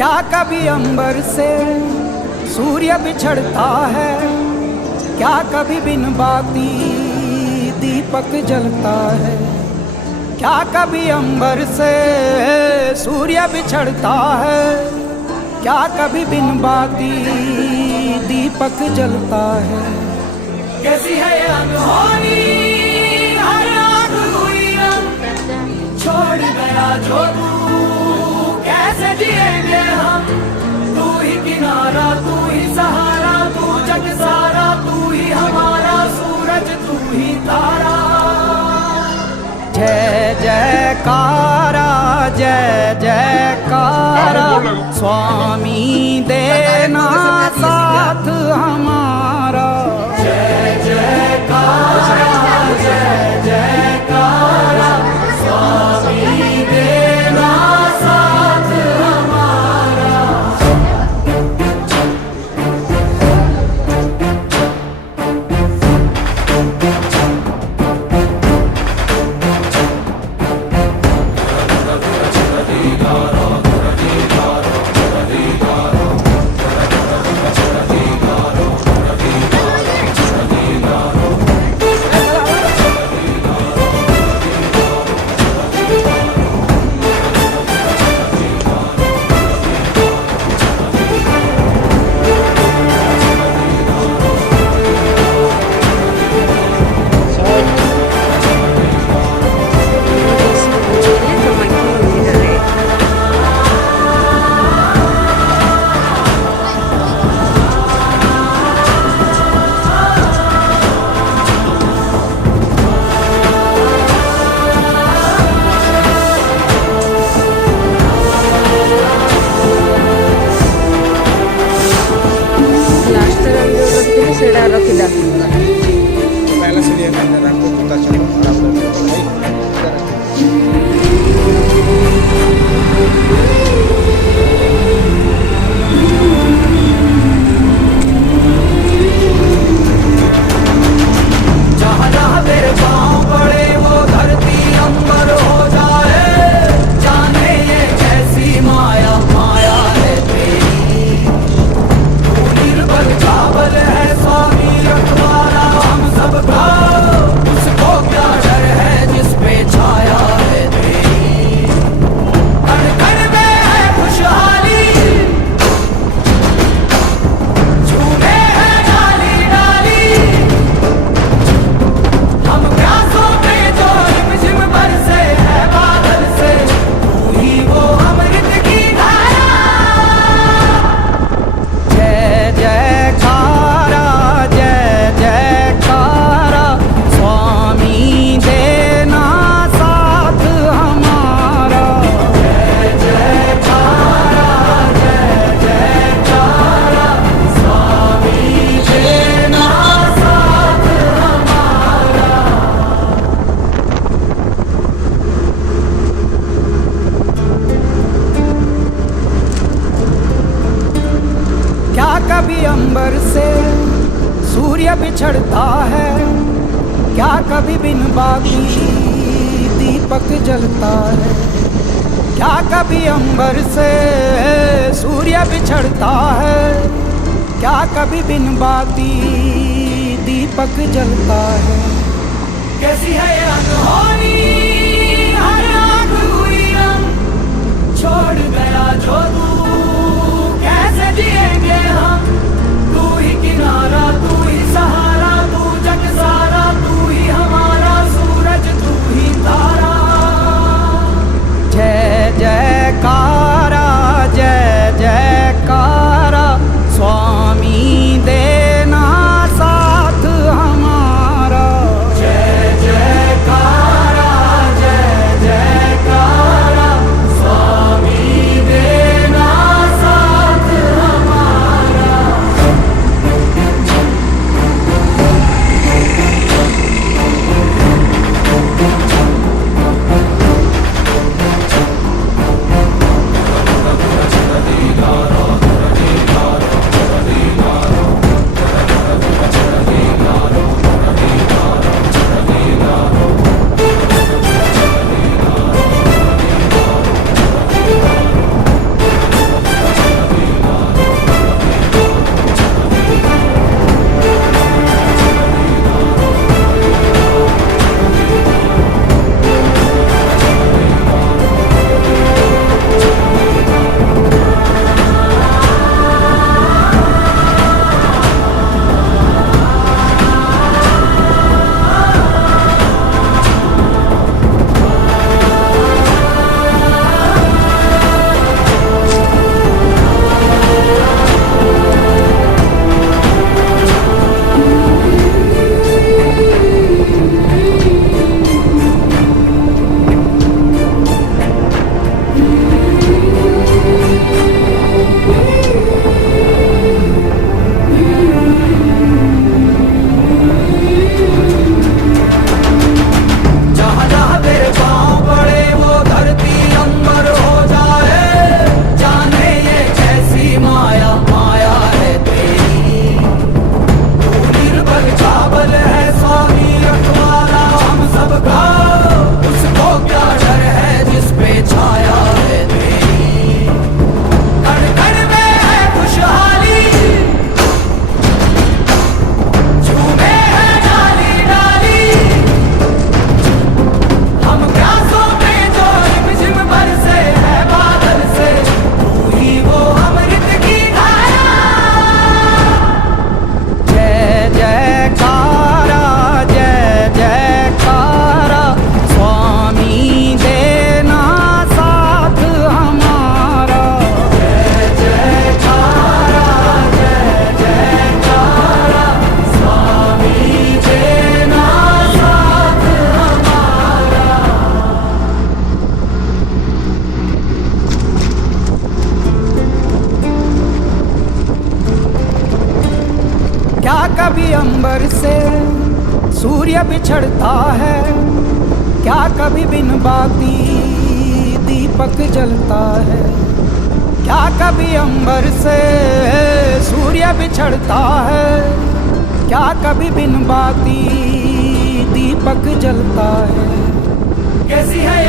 क्या कभी अंबर से सूर्य बिछड़ता है, क्या कभी बिन बाती दीपक जलता है। क्या कभी अंबर से सूर्य बिछड़ता है, क्या कभी बिन बाती दीपक जलता है। कैसी है ये अनहोनी हर आँख हुई रंग, छोड़ गया जो तू कैसे जिएंगे हम। तू ही किनारा, तू ही सहारा, तू जग सारा, तू ही हमारा सूरज, तू ही तारा। जय जयकारा, जय जयकारा, स्वामी देना साथ हमारा। जय जयकारा, जय जयकारा, स्वामी देना साथ हमारा। ସେଇଟା ରଖିଲା पहला सीढ़ी है ना आपको पता चला जहाँ जहाँ तेरे पाँव पड़े वो धरती अंबर हो जाए। जाने ये कैसी माया माया है तेरी, तू निर्बल काबल है स्वामी रखवाला हम सबका। उसको क्या डर है जिस पे छाया है तेरी। कण कण में है खुशहाली, झूले है डाली डाली। हम प्यासों पे जो रिमझिम बरसे है बादल से, तू ही वो अमृत की धारा। जय जयकारा, जय जयकारा, स्वामी देना साथ हमारा। जय जयकारा, जय जयकारा, स्वामी देना साथ हमारा। क्या कभी अंबर से सूर्य बिछड़ता है, क्या कभी बिन बाती दीपक जलता है। क्या कभी अंबर से सूर्य बिछड़ता है, क्या कभी बिन बाती दीपक जलता है। कैसी है ये अनहोनी हर आँख हुई रंग, छोड़ गया जो तू कैसे जिएंगे हम। तू ही किनारा, तू ही सहारा, तू जग सारा, तू ही हमारा सूरज, तू ही तारा। जय जयकारा, जय जयकारा, स्वामी देना साथ हमारा। जय जयकारा, सूर्य बिछड़ता है, क्या कभी बिन बाती दीपक जलता है। क्या कभी अंबर से सूर्य बिछड़ता है, क्या कभी बिन बाती दीपक जलता है। कैसी है